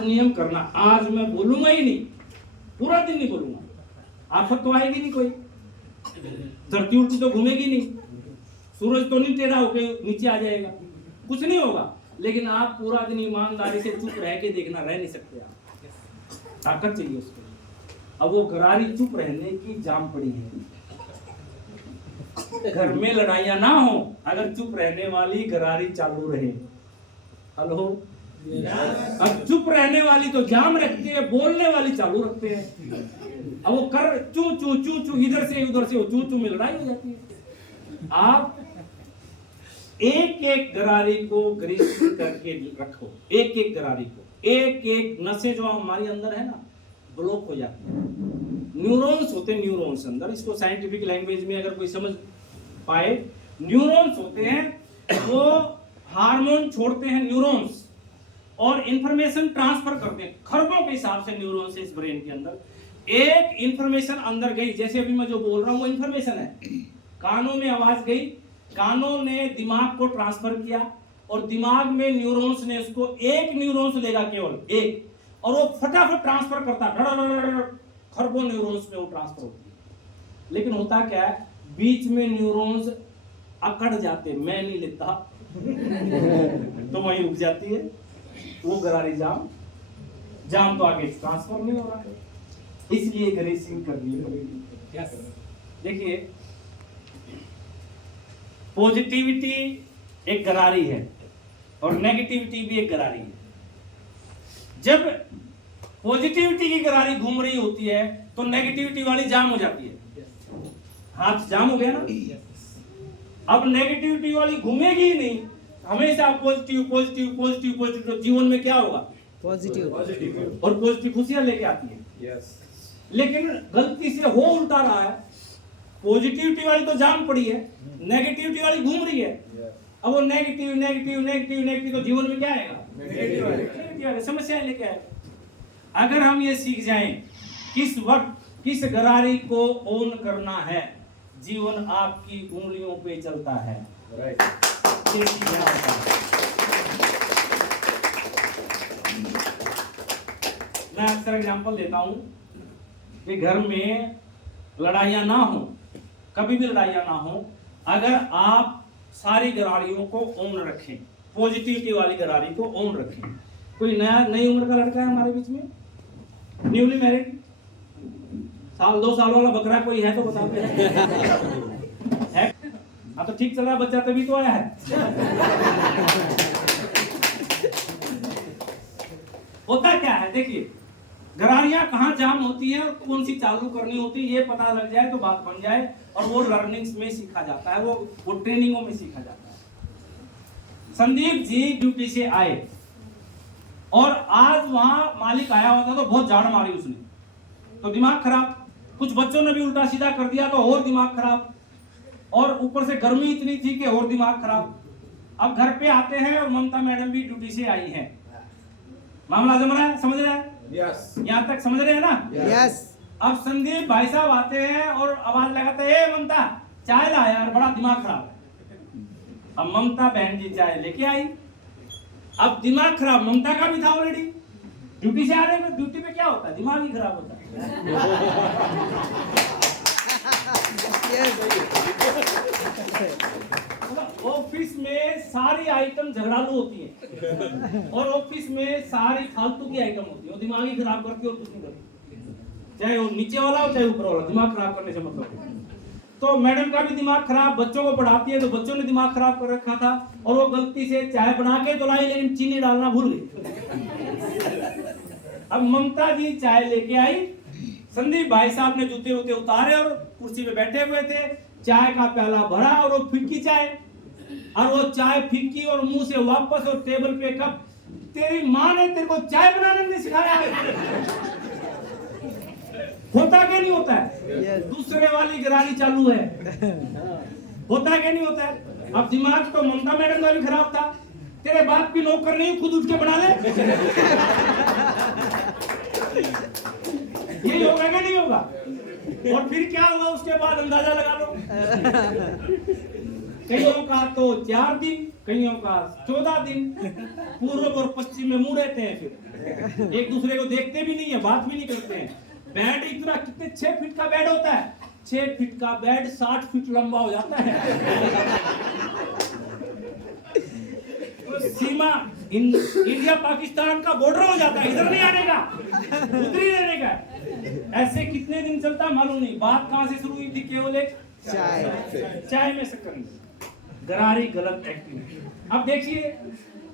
आज नियम करना, आज मैं बोलूंगा ही नहीं, पूरा दिन नहीं बोलूंगा। आफत तो आएगी नहीं, कोई धरती उल्टी तो घूमेगी नहीं, सूरज तो नहीं टेढ़ा होकर नीचे आ जाएगा, कुछ नहीं होगा। लेकिन आप पूरा दिन ईमानदारी से चुप रह के देखना, रह नहीं सकते आप, ताकत चाहिए उसको। अब वो गरारी चुप रहने की जाम पड़ी है। घर में लड़ाइयां ना हो अगर चुप रहने वाली गरारी चालू रहे। हेलो, अब चुप रहने वाली तो जाम रखती है, बोलने वाली चालू रखते हैं। अब वो कर चू चू चू चू, इधर से उधर से चू चू में लड़ाई हो जाती है। आप एक एक गरारी को ग्रीस करके रखो, एक एक गरारी को, एक एक नसें जो हमारी अंदर है ना ब्लॉक हो जाती है। न्यूरॉन्स होते हैं, न्यूरॉन्स अंदर, इसको साइंटिफिक लैंग्वेज में अगर कोई समझ पाए, न्यूरॉन्स होते हैं वो हार्मोन छोड़ते हैं न्यूरॉन्स और इंफॉर्मेशन ट्रांसफर करते हैं। खरबों के हिसाब से न्यूरॉन्स इस ब्रेन के अंदर। एक इंफॉर्मेशन अंदर गई, जैसे अभी मैं जो बोल रहा हूं वो इंफॉर्मेशन है, कानों में आवाज गई, कानों ने दिमाग को ट्रांसफर किया और दिमाग में न्यूरॉन्स ने उसको, एक न्यूरॉन्स लेगा केवल एक, और वो फटाफट ट्रांसफर करता, खरबों न्यूरॉन्स में वो ट्रांसफर होती है। लेकिन होता क्या है, बीच में न्यूरॉन्स अकड़ जाते, मैं नहीं लेता तो वहीं रुक जाती है वो गरारी जाम तो आगे ट्रांसफर नहीं हो रहा है, इसलिए ग्रेसिंग करनी पड़ेगी। देखिए, पॉजिटिविटी एक गरारी है और नेगेटिविटी भी एक गरारी है। जब पॉजिटिविटी की गरारी घूम रही होती है तो नेगेटिविटी वाली जाम हो जाती है। हाथ जाम हो गया ना, अब नेगेटिविटी वाली घूमेगी ही नहीं, हमेशा पॉजिटिव पॉजिटिव पॉजिटिव पॉजिटिव, तो जीवन में क्या होगा, पॉजिटिव, और पॉजिटिव खुशियां लेके आती है। लेकिन गलती से हो उल्टा रहा है, पॉजिटिविटी वाली तो जाम पड़ी है, नेगेटिविटी वाली घूम रही है। अब वो नेगेटिव नेगेटिव नेगेटिव नेगेटिव तो जीवन में क्या आएगा, नेगेटिव समस्याएं लेके आएगा। अगर हम ये सीख जाएं किस वक्त किस गरारी को ऑन करना है, जीवन आपकी उंगलियों पे चलता है। मैं अक्सर एग्जांपल देता हूं कि घर में लड़ाइयां ना हो, कभी भी लड़ाइयां ना हो, अगर आप सारी गरारियों को ऑन रखें, पॉजिटिविटी वाली गरारी को ऑन रखें। कोई नई उम्र का लड़का है हमारे बीच में, न्यूली मैरिड, साल 2 साल वाला बकरा कोई है तो बता दे। है? हाँ तो ठीक चल रहा बच्चा, तभी तो आया है। होता क्या है, देखिए गरारियां कहाँ जाम होती है और कौन सी चालू करनी होती है, ये पता लग जाए तो बात बन जाए। और वो लर्निंग्स में सीखा जाता है, वो ट्रेनिंगों में सीखा जाता है। संदीप जी ड्यूटी से आए और आज वहां मालिक आया हुआ था तो बहुत झाड़ मारी उसने, तो दिमाग खराब, कुछ बच्चों ने भी उल्टा सीधा कर दिया तो और दिमाग खराब, और ऊपर से गर्मी इतनी थी कि और दिमाग खराब। अब घर पे आते हैं और ममता मैडम भी ड्यूटी से आई हैं, मामला जम रहा है, समझ रहे हैं? यस। यहाँ तक समझ रहे हैं ना? यस। अब संदीप भाई साहब आते हैं और आवाज लगाते हैं, ए ममता चाय ला यार, बड़ा दिमाग खराब है। अब ममता बहन जी चाय लेके आई, अब दिमाग खराब ममता का भी था ऑलरेडी, ड्यूटी से आ रहे हैं, ड्यूटी पे क्या होता है, दिमाग ही खराब होता है। ऑफिस में सारी आइटम झगड़ालू होती है और ऑफिस में सारी फालतू की आइटम होती है, वो दिमाग ही खराब करती है और कुछ नहीं करती, चाहे वो नीचे वाला हो चाहे ऊपर वाला, दिमाग खराब करने से मतलब। तो मैडम का भी दिमाग खराब, बच्चों को पढ़ाती है तो बच्चों ने दिमाग खराब कर रखा था, और वो गलती से चाय बना के तो लाई लेकिन चीनी डालना भूल गई। अब ममता जी चाय लेके आई, संदीप भाई साहब ने जूते उते उतारे और कुर्सी पे बैठे हुए थे, चाय का प्याला भरा और वो फीकी चाय, और वो चाय फीकी और मुंह से वापस और टेबल पे कप। तेरी माँ ने तेरे को चाय बनाने नहीं सिखाया है? होता क्या नहीं होता है? दूसरे वाली गरारी चालू है, होता क्या नहीं होता है? अब दिमाग तो ममता मैडम का भी खराब था, तेरे बाप की नौकर नहीं, खुद उठ के बना ले। यही होगा क्या नहीं होगा? और फिर क्या होगा उसके बाद अंदाजा लगा लो। कईयों का तो 4 दिन, कईयों का 14 दिन। पूर्व और पश्चिम में मुंह रहते हैं, फिर एक दूसरे को देखते भी नहीं है, बात भी नहीं करते हैं। बेड इतना, कितने 6 फीट का बेड होता है, 6 फीट का बेड 60 फीट लंबा हो जाता है। सीमा इंडिया पाकिस्तान का बॉर्डर हो जाता है, इधर नहीं आने का, उधर ही रहने का। ऐसे कितने दिन चलता मालूम नहीं। बात कहां से शुरू हुई थी? केवल एक चाय में सकंद। गरारी गलत एक्टिंग। अब देखिए,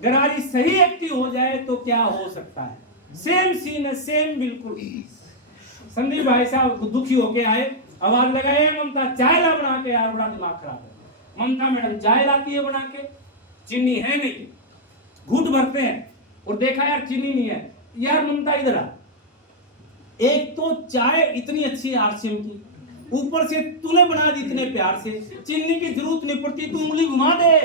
गरारी सही एक्टिंग हो जाए तो क्या हो सकता है? सेम सीन है, सेम बिल्कुल। संदीप भाई साहब दुखी होके आए, आवाज लगाए, ममता चाय ला बना के, यार बड़ा दिमाग खराब है। ममता मैडम चाय लाती है बना के, चीनी है नहीं, घूट भरते हैं और देखा यार चीनी नहीं है, यार ममता इधर आ, एक तो चाय इतनी अच्छी है आरसीएम की, ऊपर से तूने बना दी इतने प्यार से, चीनी की जरूरत नहीं पड़ती, तू उंगली घुमा दे।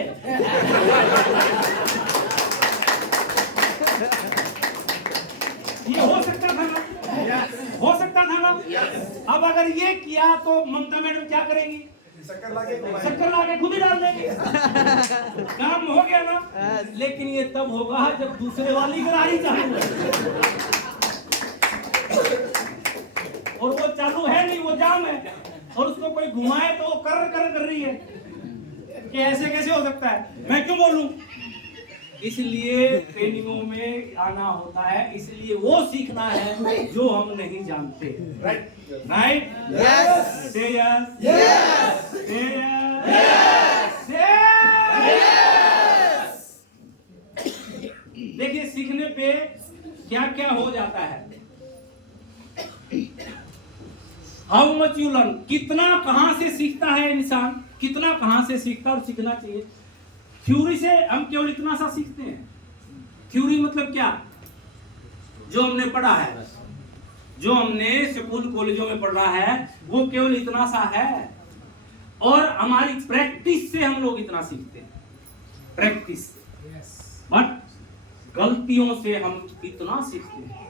ये हो सकता था ना? हो सकता था ना? अब अगर ये किया तो ममता मैडम क्या करेंगी? शक्कर लाके खुद ही डाल देंगे। काम हो गया ना? लेकिन ये तब होगा जब दूसरे वाली गरारी चालू है, और वो चालू है नहीं, वो जाम है, और उसको कोई घुमाए तो वो कर रही है कि ऐसे कैसे हो सकता है? मैं क्यों बोलूं? इसलिए ट्रेनिंगों में आना होता है, इसलिए वो सीखना है जो हम नहीं जानते। राइट? यस, से यस, यस, से यस, यस। देखिए सीखने पे क्या क्या हो जाता है। हाउ मच यू लर्न, कितना कहां से सीखता है इंसान, कितना कहां से सीखता और सीखना चाहिए। थ्योरी से हम केवल इतना सा सीखते हैं। थ्योरी मतलब क्या? जो हमने पढ़ा है, जो हमने स्कूल कॉलेजों में पढ़ा है, वो केवल इतना सा है। और हमारी प्रैक्टिस से हम लोग इतना सीखते हैं, प्रैक्टिस से। बट गलतियों से हम इतना सीखते हैं।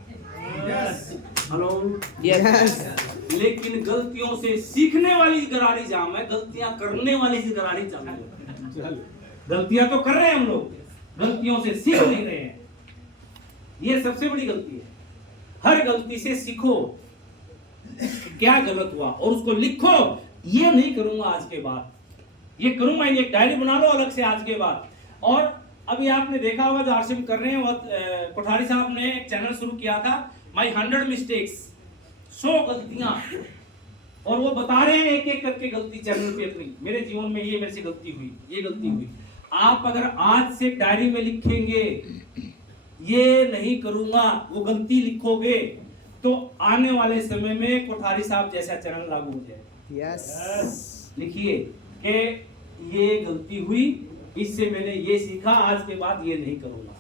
Hello, yes. लेकिन गलतियों से सीखने वाली गरारी जाम है, गलतियां करने वाली से गरारी चालू है। गलतियां तो कर रहे हैं हम लोग, गलतियों से सीख नहीं रहे हैं। ये सबसे बड़ी गलती है। हर गलती से सीखो क्या गलत हुआ और उसको लिखो। ये नहीं करूंगा आज के बाद, ये करूंगा, एक डायरी बना लो अलग से आज के बाद। और अभी आपने देखा होगा जो आरसीएम कर रहे हैं, कोठारी साहब ने एक चैनल शुरू किया था, माय 100 मिस्टेक्स, 100 गलतियां, और वो बता रहे हैं एक एक करके गलती चैनल पे अपनी, मेरे जीवन में ये मेरे से गलती हुई, ये गलती हुई। आप अगर आज से डायरी में लिखेंगे ये नहीं करूंगा, वो गलती लिखोगे, तो आने वाले समय में कोठारी साहब जैसा चैनल लागू हो जाए। यस, लिखिए कि ये गलती हुई, इससे मैंने ये सीखा, आज के बाद ये नहीं करूंगा।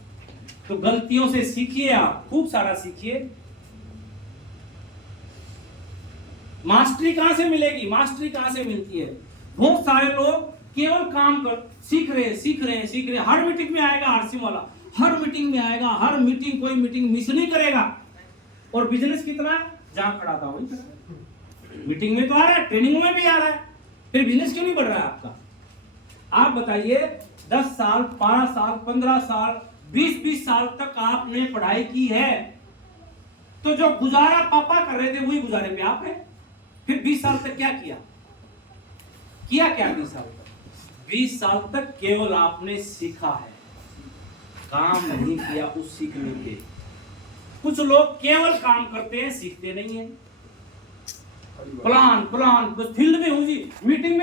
तो गलतियों से सीखिए, आप खूब सारा सीखिए। मास्टरी कहां से मिलेगी? मास्टरी कहां से मिलती है? बहुत सारे लोग केवल काम कर सीख रहे हैं। हर मीटिंग में आएगा आरसीएम वाला, हर मीटिंग में आएगा, हर मीटिंग, कोई मीटिंग मिस नहीं करेगा। और बिजनेस कितना है? जहां खड़ा था वही मीटिंग में तो आ रहा है, ट्रेनिंग में भी आ रहा है, फिर बिजनेस क्यों नहीं बढ़ रहा है आपका? आप बताइए, 10 साल, 12 साल, 15 साल, 20 साल तक आपने पढ़ाई की है, तो जो गुजारा पापा कर रहे थे वही गुजारे पे आप है। फिर 20 साल तक क्या किया? क्या 20 साल तक? 20 साल तक केवल आपने सीखा है, काम नहीं किया उस सीखने के। कुछ लोग केवल काम करते हैं, सीखते नहीं है। प्लान बस फील्ड में हूँ जी, मीटिंग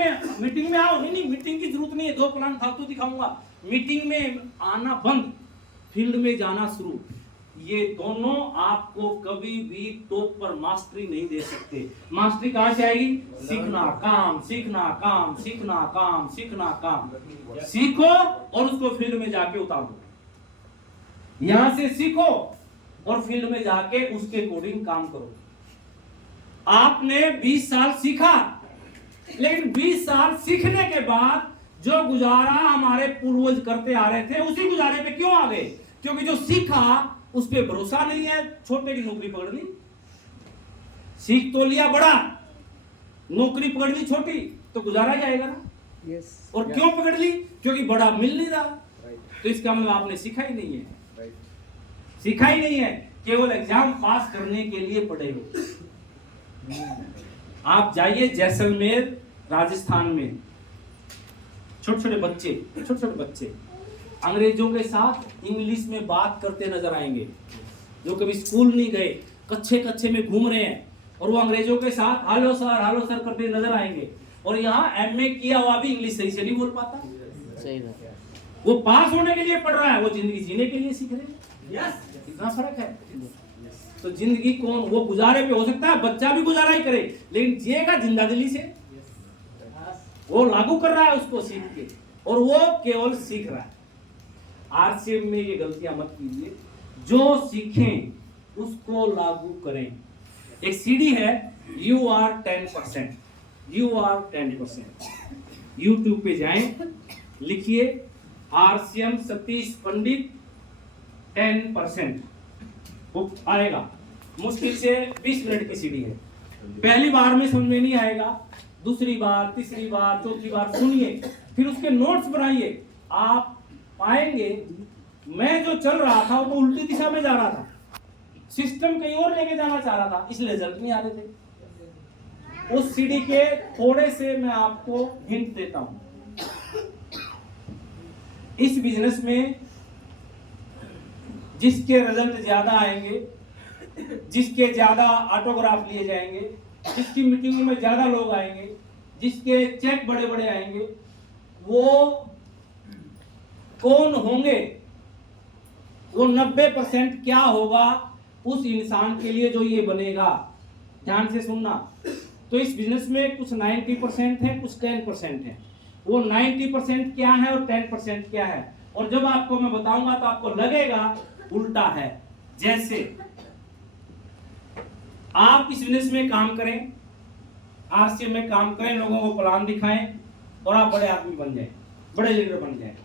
में आओ, नहीं मीटिंग की जरूरत नहीं है, 2 प्लान फालतू दिखाऊंगा। मीटिंग में आना बंद, फील्ड में जाना शुरू। ये दोनों आपको कभी भी टॉप पर मास्टरी नहीं दे सकते। मास्टरी कहां से आएगी? सीखना काम, सीखना काम, सीखना काम, सीखना काम। सीखो और उसको फील्ड में जाके उतारो। यहां से सीखो और फील्ड में जाके उसके अकॉर्डिंग काम करो। आपने 20 साल सीखा, लेकिन 20 साल सीखने के बाद जो गुजारा हमारे पूर्वज करते आ रहे थे, उसी गुजारे पे क्यों आ गए? क्योंकि जो सीखा उस पे भरोसा नहीं है, छोटे की नौकरी पकड़ ली। सीख तो लिया बड़ा, नौकरी पकड़ ली छोटी, तो गुजारा जाएगा ना। और क्यों पकड़ ली? क्योंकि बड़ा मिल नहीं रहा। तो इसका मतलब आपने सीखा ही नहीं है, सीखा ही नहीं है, केवल एग्जाम पास करने के लिए पढ़े हो। आप जाइए जैसलमेर राजस्थान में, छोटे छोटे बच्चे अंग्रेजों के साथ इंग्लिश में बात करते नजर आएंगे, जो कभी स्कूल नहीं गए, कच्चे में घूम रहे हैं, और वो अंग्रेजों के साथ हालो सर करते नजर आएंगे। और यहाँ एमए किया हुआ भी इंग्लिश सही से नहीं बोल पाता। सही बात। वो पास होने के लिए पढ़ रहा है, वो जिंदगी जीने के लिए सीख रहे हैं। कितना फर्क है। तो जिंदगी कौन वो गुजारे पे, हो सकता है बच्चा भी गुजारा ही करे, लेकिन जिएगा जिंदा दिली से। वो लागू कर रहा है उसको सीख के, और वो केवल सीख रहा है। आरसीएम में ये गलतियां मत कीजिए, जो सीखें उसको लागू करें। एक सीडी है U R 10%, U R 10%। YouTube पे जाएं, लिखिए आरसीएम सतीश पंडित 10%, वो आएगा। मुश्किल से 20 मिनट की सीडी है। पहली बार में समझ में नहीं आएगा, दूसरी बार, तीसरी बार, चौथी बार सुनिए, फिर उसके नोट्स बनाइए। आप पाएंगे मैं जो चल रहा था वो उल्टी दिशा में जा रहा था, सिस्टम कहीं और लेके जाना चाह रहा था, इसलिए रिजल्ट नहीं आ रहे थे। उस सीडी के थोड़े से मैं आपको हिंट देता हूं। इस बिजनेस में जिसके रिजल्ट ज्यादा आएंगे, जिसके ज्यादा ऑटोग्राफ लिए जाएंगे, जिसकी मीटिंग में ज्यादा लोग आएंगे, जिसके चेक बड़े बड़े आएंगे, वो कौन होंगे? वो 90% क्या होगा उस इंसान के लिए जो ये बनेगा। ध्यान से सुनना। तो इस बिजनेस में कुछ 90% है, कुछ 10% है। वो 90% क्या है और 10% क्या है, और जब आपको मैं बताऊंगा तो आपको लगेगा उल्टा है। जैसे आप इस बिजनेस में काम करें, आरसीएम में काम करें, लोगों को प्लान दिखाएं और आप बड़े आदमी बन जाएं, बड़े लीडर बन जाएं,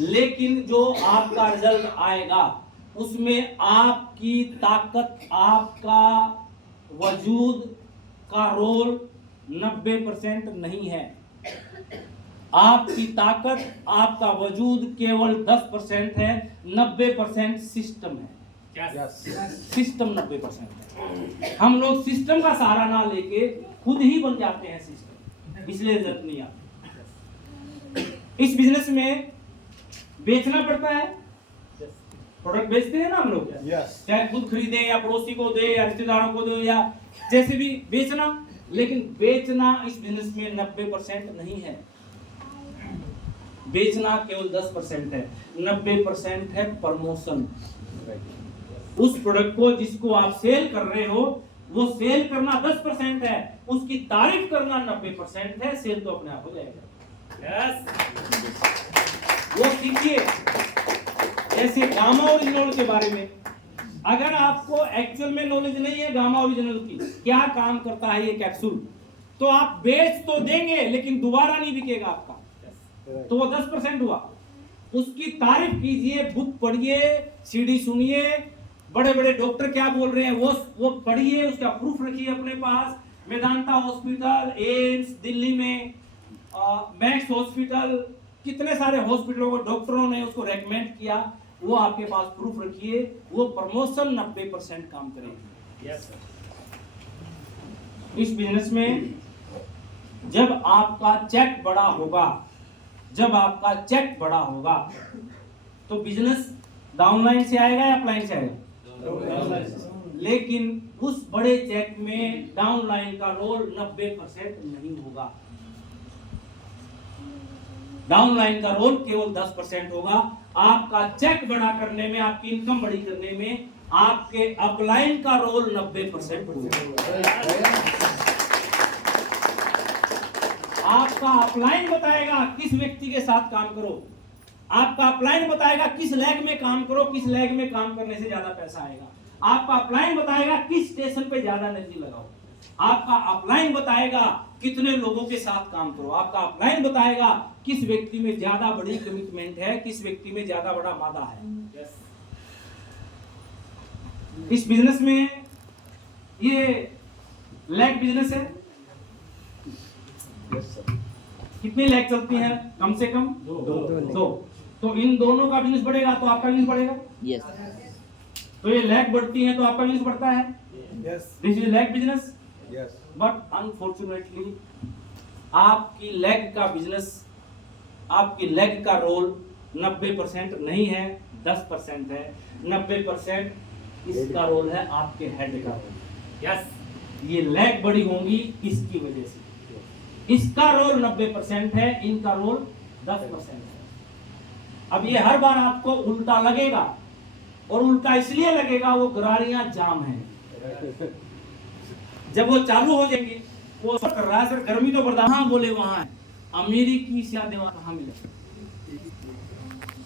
लेकिन जो आपका रिजल्ट आएगा उसमें आपकी ताकत, आपका वजूद का रोल 90% नहीं है। आपकी ताकत, आपका वजूद केवल 10% है, 90% सिस्टम है। सिस्टम 90% है। हम लोग सिस्टम का सहारा ना लेके खुद ही बन जाते हैं सिस्टम, इसलिए रिजल्ट नहीं आता। इस बिजनेस में बेचना पड़ता है, प्रोडक्ट बेचते हैं ना हम लोग, चाहे खुद खरीदे या पड़ोसी को दे या रिश्तेदारों को दे या जैसे भी बेचना, लेकिन बेचना इस बिजनेस में 90% नहीं है। बेचना केवल 10% है, 90% है प्रमोशन। उस प्रोडक्ट को जिसको आप सेल कर रहे हो, वो सेल करना 10% है, उसकी तारीफ करना 90% है, सेल तो अपने आप हो जाएगा। वो सीखिए। जैसे गामा ओरिजिनल के बारे में, अगर आपको एक्चुअल में नॉलेज नहीं है गामा ओरिजिनल की क्या काम करता है ये कैप्सूल, तो आप बेच तो देंगे लेकिन दोबारा नहीं बिकेगा आपका, तो वो 10% हुआ। उसकी तारीफ कीजिए, बुक पढ़िए, सीडी सुनिए, बड़े बड़े डॉक्टर क्या बोल रहे हैं वो पढ़िए, उसका प्रूफ रखिए अपने पास। मेदांता हॉस्पिटल, एम्स दिल्ली में, मैक्स हॉस्पिटल, कितने सारे हॉस्पिटलों को डॉक्टरों ने उसको रेकमेंड किया, वो आपके पास प्रूफ रखिए। वो प्रमोशन 90% काम करेगी। yes, इस बिजनेस में जब आपका चेक बड़ा होगा, जब आपका चेक बड़ा होगा तो बिजनेस डाउनलाइन से आएगा या अपलाइन से आएगा? लेकिन उस बड़े चेक में डाउनलाइन का रोल 90% नहीं होगा। डाउनलाइन का रोल केवल 10% होगा। आपका चेक बड़ा करने में, आपकी इनकम बड़ी करने में आपके अपलाइन का रोल 90% होगा। आपका अपलाइन बताएगा किस व्यक्ति के साथ काम करो, आपका अपलाइन बताएगा किस लैग में काम करो, किस लैग में काम करने से ज्यादा पैसा आएगा। आपका अपलाइन बताएगा किस स्टेशन पे ज्यादा एनर्जी लगाओ। आपका अपलाइन बताएगा कितने लोगों के साथ काम करो। आपका अपलाइन बताएगा किस व्यक्ति में ज्यादा बड़ी कमिटमेंट है, किस व्यक्ति में ज्यादा बड़ा वादा है। इस बिजनेस में ये लैग बिजनेस है। कितनी लैग चलती हैं कम से कम? दो। तो इन दोनों का बिजनेस बढ़ेगा तो आपका बिजनेस बढ़ेगा। यस। तो ये लैग बढ़ती है तो आपका बिजनेस बढ़ता है। This is lag business. But unfortunately आपकी लैग का बिजनेस, आपकी लैग का रोल 90% नहीं है, 10% है। 90% इसका रोल है आपके हेड का रोल। यस, ये लैग बड़ी होंगी इसकी वजह से। इसका रोल 90% है, इनका रोल 10% है। अब ये हर बार आपको उल्टा लगेगा, और उल्टा इसलिए लगेगा वो गरारियां जाम है। जब वो चालू हो जाएंगे, वो कर रहा है सर गर्मी तो बर्दाश्त, हाँ बोले वहां है। अमेरिकी सिया देवा कहाँ मिलेगा?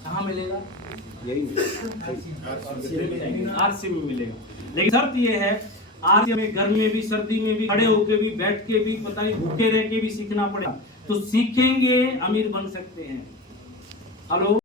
कहाँ मिलेगा? यही आरसी में मिलेगा। लेकिन शर्त ये है, आरसी में गर्मी में भी, सर्दी में भी, खड़े होके भी, बैठ के भी, पता नहीं भूखे रह के भी सीखना पड़ेगा। तो सीखेंगे, अमीर बन सकते हैं। हेलो।